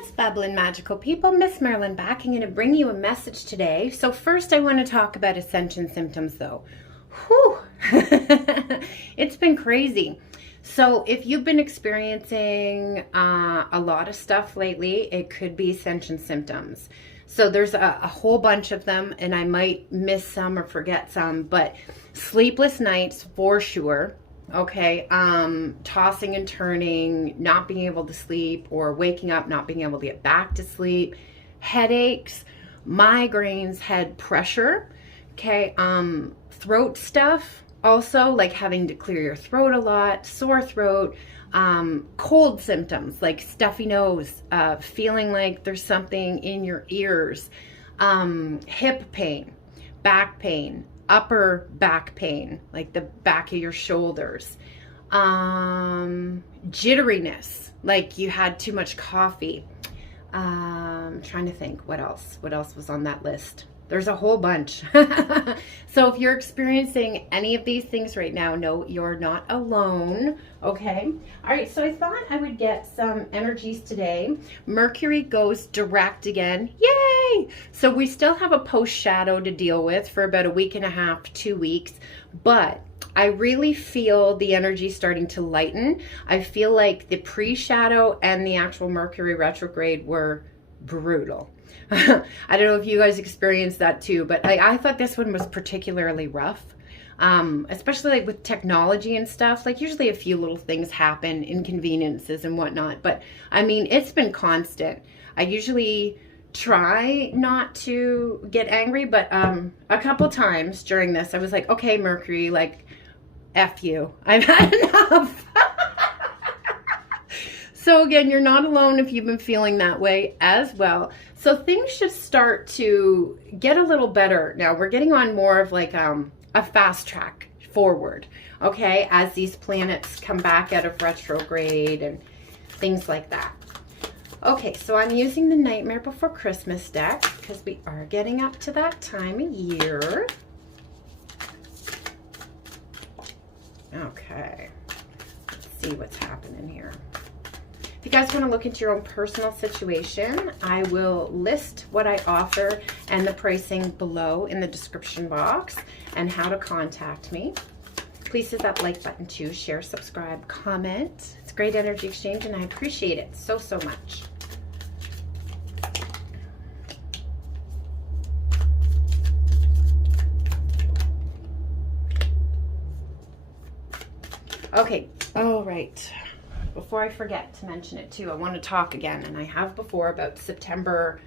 What's bubbling, magical people? MsMerlin back. I'm going to bring you a message today. So first I want to talk about ascension symptoms though. Whew. It's been crazy. So if you've been experiencing a lot of stuff lately, it could be ascension symptoms. So there's a whole bunch of them, and I might miss some or forget some, but sleepless nights for sure. Okay, tossing and turning, not being able to sleep, or waking up, not being able to get back to sleep, headaches, migraines, head pressure, okay, throat stuff, also like having to clear your throat a lot, sore throat, cold symptoms like stuffy nose, feeling like there's something in your ears, hip pain, back pain, upper back pain, like the back of your shoulders, jitteriness, like you had too much coffee. I'm trying to think what else was on that list. There's a whole bunch. So if you're experiencing any of these things right now, no, you're not alone. Okay. All right. So I thought I would get some energies today. Mercury goes direct again. Yay. So we still have a post shadow to deal with for about a week and a half, 2 weeks, but I really feel the energy starting to lighten. I feel like the pre-shadow and the actual Mercury retrograde were brutal. I don't know if you guys experienced that too, but I thought this one was particularly rough, especially like with technology and stuff. Like usually a few little things happen, inconveniences and whatnot, but I mean, it's been constant. I usually try not to get angry, but a couple times during this, I was like, okay, Mercury, like, F you. I've had enough. So again, you're not alone if you've been feeling that way as well. So things should start to get a little better. Now we're getting on more of like a fast track forward, okay, as these planets come back out of retrograde and things like that. Okay, so I'm using the Nightmare Before Christmas deck because we are getting up to that time of year. Okay, let's see what's happening here. If you guys want to look into your own personal situation, I will list what I offer and the pricing below in the description box and how to contact me. Please hit that like button too, share, subscribe, comment. It's great energy exchange and I appreciate it so, so much. Okay, all right. Before I forget to mention it too, I want to talk again, and I have before, about September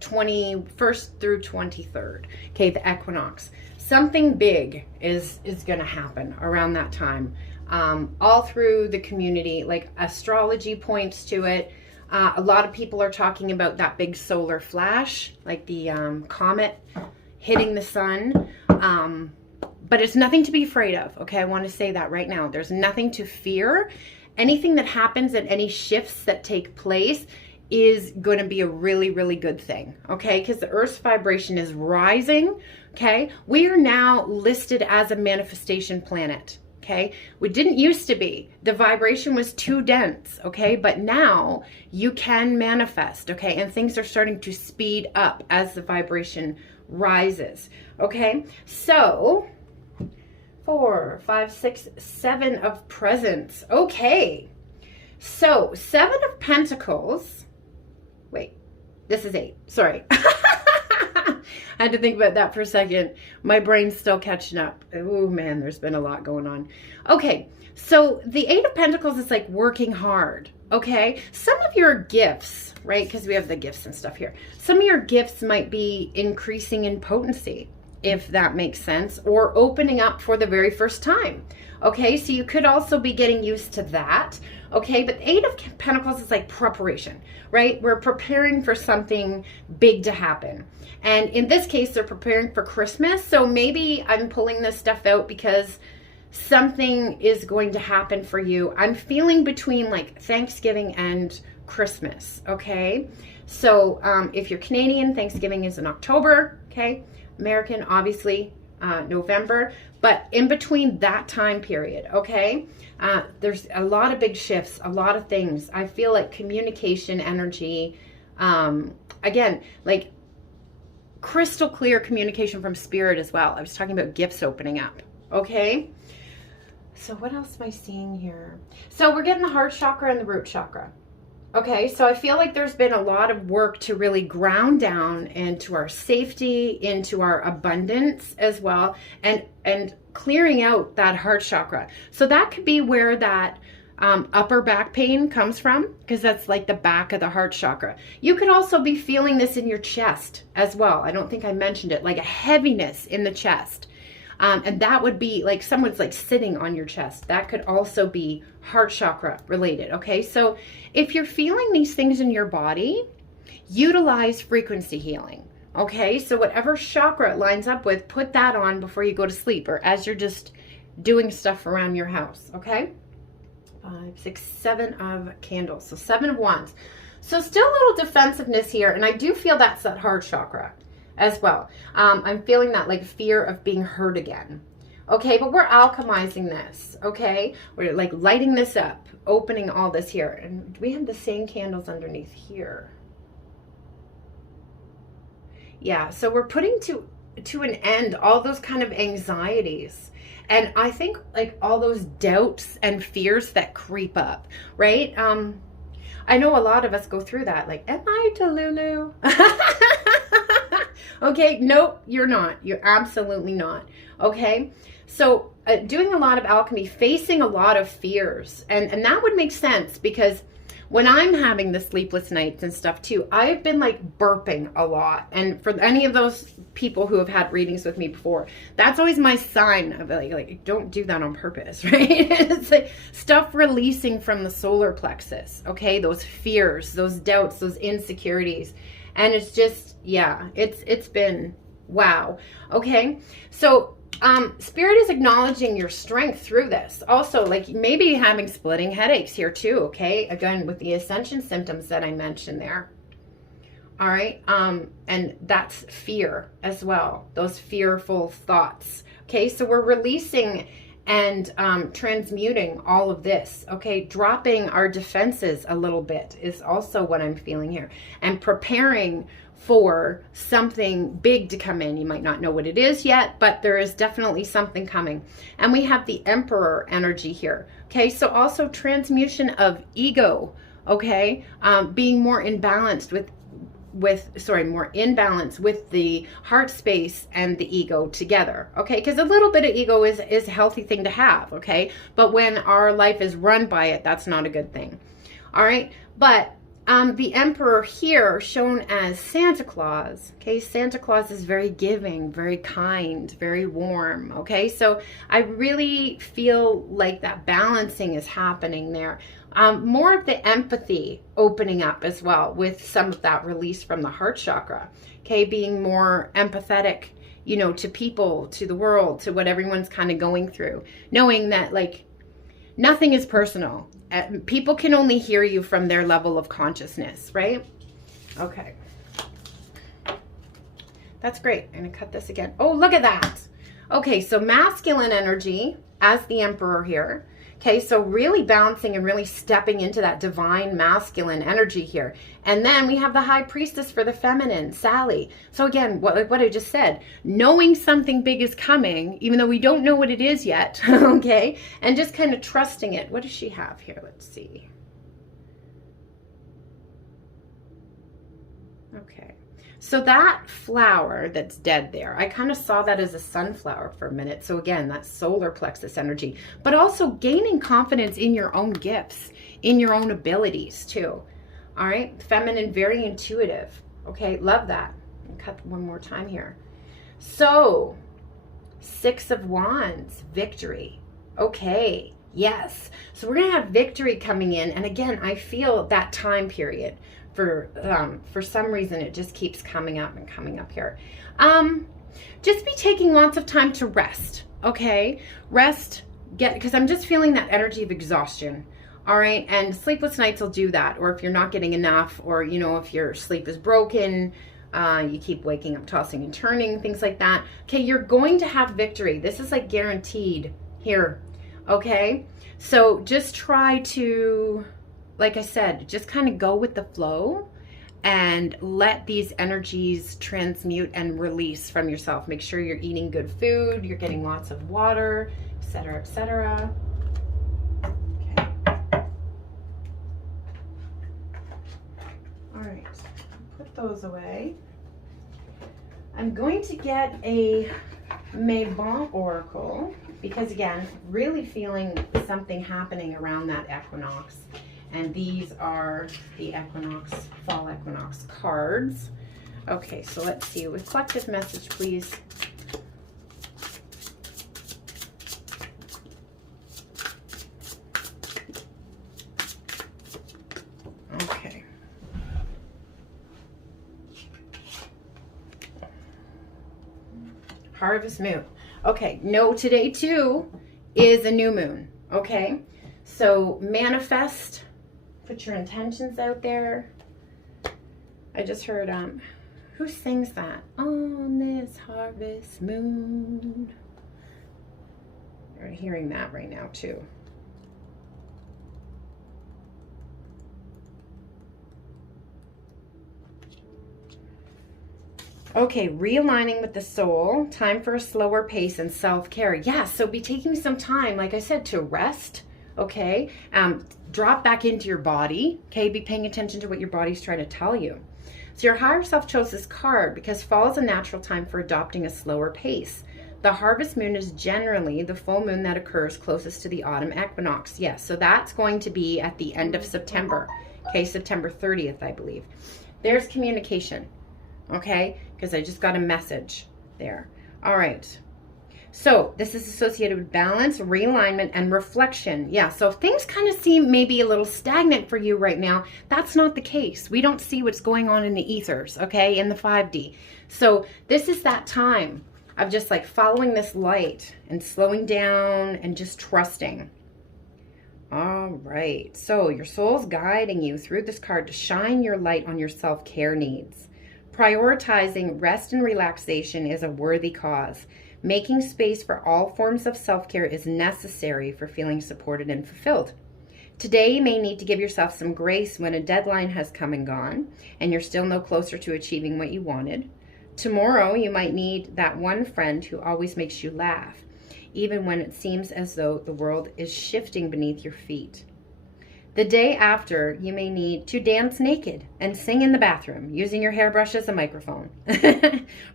21st through 23rd. Okay, the equinox. Something big is going to happen around that time. All through the community, like astrology points to it. A lot of people are talking about that big solar flash, like the comet hitting the sun. But it's nothing to be afraid of. Okay, I want to say that right now. There's nothing to fear. Anything that happens and any shifts that take place is going to be a really, really good thing, okay? Because the Earth's vibration is rising, okay? We are now listed as a manifestation planet, okay? We didn't used to be. The vibration was too dense, okay? But now you can manifest, okay? And things are starting to speed up as the vibration rises, okay? So 4, 5, 6, 7 of presents. Okay. So 7 of Pentacles. Wait, this is 8. Sorry. I had to think about that for a second. My brain's still catching up. Oh man, there's been a lot going on. Okay. So the 8 of Pentacles is like working hard. Okay. Some of your gifts, right? Because we have the gifts and stuff here. Some of your gifts might be increasing in potency, if that makes sense, or opening up for the very first time. Okay, so you could also be getting used to that. Okay, but the 8 of Pentacles is like preparation, right? We're preparing for something big to happen. And in this case, they're preparing for Christmas. So maybe I'm pulling this stuff out because something is going to happen for you. I'm feeling between like Thanksgiving and Christmas, okay? So if you're Canadian, Thanksgiving is in October, okay? American, obviously, November, but in between that time period, okay, there's a lot of big shifts, a lot of things. I feel like communication energy, Again, like crystal clear communication from spirit as well. I was talking about gifts opening up. Okay. So what else am I seeing here? So we're getting the heart chakra and the root chakra. Okay, so I feel like there's been a lot of work to really ground down into our safety, into our abundance as well, and clearing out that heart chakra. So that could be where that upper back pain comes from, because that's like the back of the heart chakra. You could also be feeling this in your chest as well. I don't think I mentioned it, like a heaviness in the chest. And that would be like someone's like sitting on your chest. That could also be heart chakra related. Okay, so if you're feeling these things in your body, utilize frequency healing. Okay, so whatever chakra it lines up with, put that on before you go to sleep or as you're just doing stuff around your house. Okay, 5, 6, 7 of candles. So 7 of wands. So still a little defensiveness here. And I do feel that's that heart chakra as well. I'm feeling that like fear of being hurt again. Okay, but we're alchemizing this. Okay, we're like lighting this up, opening all this here. And we have the same candles underneath here. Yeah, so we're putting to an end all those kind of anxieties. And I think like all those doubts and fears that creep up, right? I know a lot of us go through that. Like, am I Delulu? Okay, nope, you're not. You're absolutely not. Okay, so doing a lot of alchemy, facing a lot of fears. And that would make sense because when I'm having the sleepless nights and stuff too, I've been like burping a lot. And for any of those people who have had readings with me before, that's always my sign of like don't do that on purpose, right? It's like stuff releasing from the solar plexus, okay? Those fears, those doubts, those insecurities. And it's just, yeah, it's been, wow. Okay, so spirit is acknowledging your strength through this. Also, like maybe having splitting headaches here too, okay? Again, with the ascension symptoms that I mentioned there. All right, and that's fear as well, those fearful thoughts. Okay, so we're releasing and transmuting all of this. Okay, dropping our defenses a little bit is also what I'm feeling here, and preparing for something big to come in. You might not know what it is yet, but there is definitely something coming. And we have the Emperor energy here. Okay, so also transmutation of ego. Okay, being more in balance more in balance with the heart space and the ego together. Okay, because a little bit of ego is a healthy thing to have. Okay, but when our life is run by it, that's not a good thing. All right, but the Emperor here shown as Santa Claus. Okay, Santa Claus is very giving, very kind, very warm. Okay, so I really feel like that balancing is happening there. More of the empathy opening up as well with some of that release from the heart chakra. Okay, being more empathetic, you know, to people, to the world, to what everyone's kind of going through. Knowing that like nothing is personal. People can only hear you from their level of consciousness, right? Okay. That's great. I'm going to cut this again. Oh, look at that. Okay, so masculine energy as the Emperor here. Okay, so really balancing and really stepping into that divine masculine energy here. And then we have the High Priestess for the feminine, Sally. So again, what I just said, knowing something big is coming, even though we don't know what it is yet, okay? And just kind of trusting it. What does she have here? Let's see. Okay. So that flower that's dead there, I kind of saw that as a sunflower for a minute. So again, that's solar plexus energy, but also gaining confidence in your own gifts, in your own abilities too. All right, feminine, very intuitive. Okay, love that. I'll cut one more time here. So 6 of Wands, victory. Okay, yes. So we're gonna have victory coming in. And again, I feel that time period. For some reason, it just keeps coming up and coming up here. Just be taking lots of time to rest, okay? Rest, because I'm just feeling that energy of exhaustion, all right? And sleepless nights will do that, or if you're not getting enough, or, you know, if your sleep is broken, you keep waking up, tossing and turning, things like that. Okay, you're going to have victory. This is like guaranteed here, okay? So just try to, like I said, just kind of go with the flow and let these energies transmute and release from yourself. Make sure you're eating good food, you're getting lots of water, etc., etc. Okay. All right, put those away. I'm going to get a Maybon Oracle because, again, really feeling something happening around that equinox. And these are the equinox, fall equinox cards. Okay, so let's see. Reflective message, please. Okay. Harvest moon. Okay, no, today too is a new moon. Okay, so manifest. Put your intentions out there. I just heard, who sings that? On this harvest moon. You're hearing that right now too. Okay, realigning with the soul. Time for a slower pace and self-care. Yeah, so be taking some time, like I said, to rest. Okay, drop back into your body. Okay, be paying attention to what your body's trying to tell you. So your higher self chose this card because fall is a natural time for adopting a slower pace. The harvest moon is generally the full moon that occurs closest to the autumn equinox. Yes, so that's going to be at the end of September. Okay, September 30th, I believe. There's communication. Okay, because I just got a message there. All right. So this is associated with balance, realignment, and reflection. Yeah, so if things kind of seem maybe a little stagnant for you right now, that's not the case. We don't see what's going on in the ethers, okay, in the 5D. So this is that time of just like following this light and slowing down and just trusting. All right, so your soul's guiding you through this card to shine your light on your self-care needs. Prioritizing rest and relaxation is a worthy cause. Making space for all forms of self-care is necessary for feeling supported and fulfilled. Today, you may need to give yourself some grace when a deadline has come and gone, and you're still no closer to achieving what you wanted. Tomorrow, you might need that one friend who always makes you laugh, even when it seems as though the world is shifting beneath your feet. The day after, you may need to dance naked and sing in the bathroom, using your hairbrush as a microphone.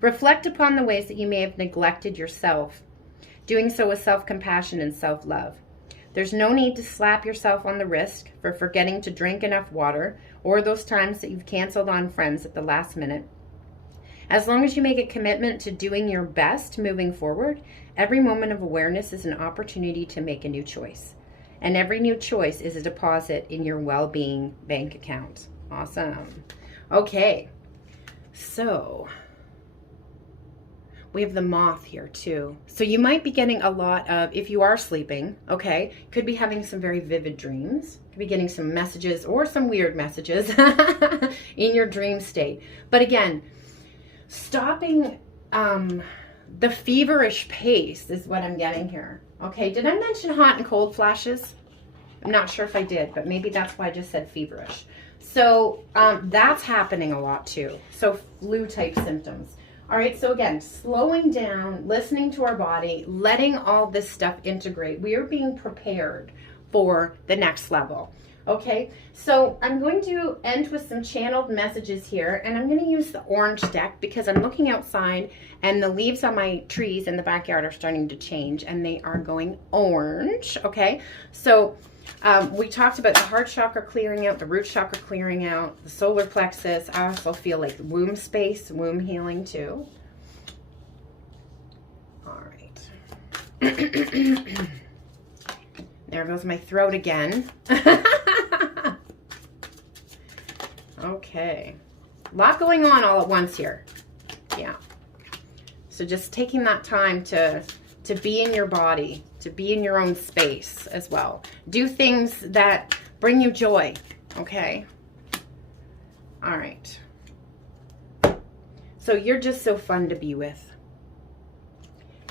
Reflect upon the ways that you may have neglected yourself, doing so with self-compassion and self-love. There's no need to slap yourself on the wrist for forgetting to drink enough water or those times that you've canceled on friends at the last minute. As long as you make a commitment to doing your best moving forward, every moment of awareness is an opportunity to make a new choice. And every new choice is a deposit in your well-being bank account. Awesome. Okay, so we have the moth here too. So you might be getting a lot of, if you are sleeping, okay, could be having some very vivid dreams. Could be getting some messages or some weird messages in your dream state. But again, stopping the feverish pace is what I'm getting here. Okay, did I mention hot and cold flashes? I'm not sure if I did, but maybe that's why I just said feverish. So that's happening a lot too. So flu type symptoms. All right, so again, slowing down, listening to our body, letting all this stuff integrate. We are being prepared for the next level. Okay, so I'm going to end with some channeled messages here, and I'm going to use the orange deck because I'm looking outside and the leaves on my trees in the backyard are starting to change and they are going orange. Okay, so we talked about the heart chakra clearing out, the root chakra clearing out, the solar plexus. I also feel like womb space, womb healing too. All right. There goes my throat again. Okay. A lot going on all at once here. Yeah. So just taking that time to be in your body, to be in your own space as well. Do things that bring you joy. Okay. All right. So you're just so fun to be with.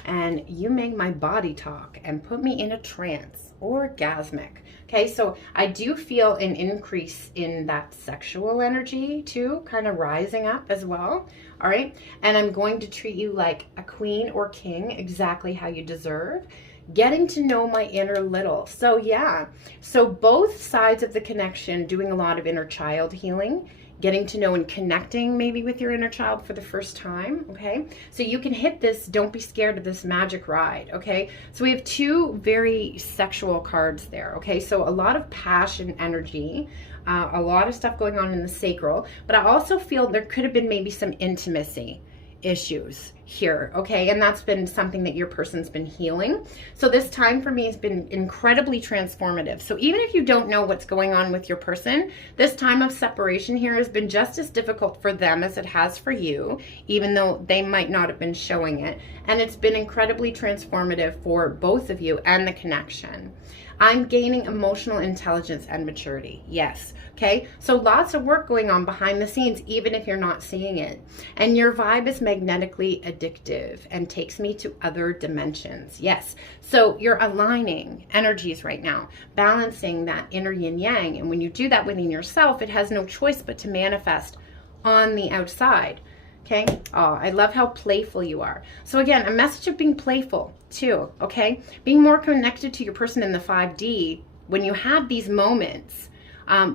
and you make my body talk and put me in a trance, orgasmic. Okay, so I do feel an increase in that sexual energy too, kind of rising up as well. All right, and I'm going to treat you like a queen or king, exactly how you deserve. Getting to know my inner little. So yeah, so both sides of the connection, doing a lot of inner child healing, getting to know and connecting maybe with your inner child for the first time, okay? So you can hit this, don't be scared of this magic ride, okay? So we have two very sexual cards there, okay? So a lot of passion energy, a lot of stuff going on in the sacral, but I also feel there could have been maybe some intimacy issues here, okay? And that's been something that your person's been healing. So this time for me has been incredibly transformative. So even if you don't know what's going on with your person, this time of separation here has been just as difficult for them as it has for you, even though they might not have been showing it. And it's been incredibly transformative for both of you and the connection. I'm gaining emotional intelligence and maturity. Yes. Okay. So lots of work going on behind the scenes, even if you're not seeing it. And your vibe is magnetically addictive and takes me to other dimensions. Yes. So you're aligning energies right now, balancing that inner yin yang. And when you do that within yourself, it has no choice but to manifest on the outside. Okay. Oh, I love how playful you are. So again, a message of being playful too. Okay. Being more connected to your person in the 5D when you have these moments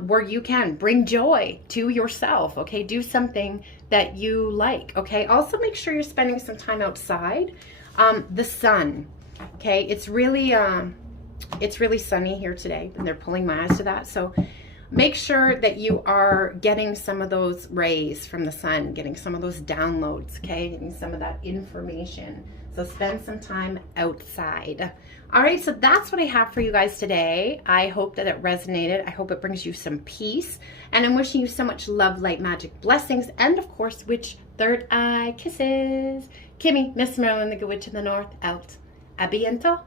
where you can bring joy to yourself. Okay. Do something that you like. Okay. Also make sure you're spending some time outside. The sun. Okay. It's really sunny here today and they're pulling my eyes to that. So make sure that you are getting some of those rays from the sun, getting some of those downloads, okay? Getting some of that information. So spend some time outside. All right, so that's what I have for you guys today. I hope that it resonated. I hope it brings you some peace. And I'm wishing you so much love, light, magic, blessings, and of course, witch third eye kisses. Kimmy, MsMerlin, the Good Witch of the North, out. A bientôt.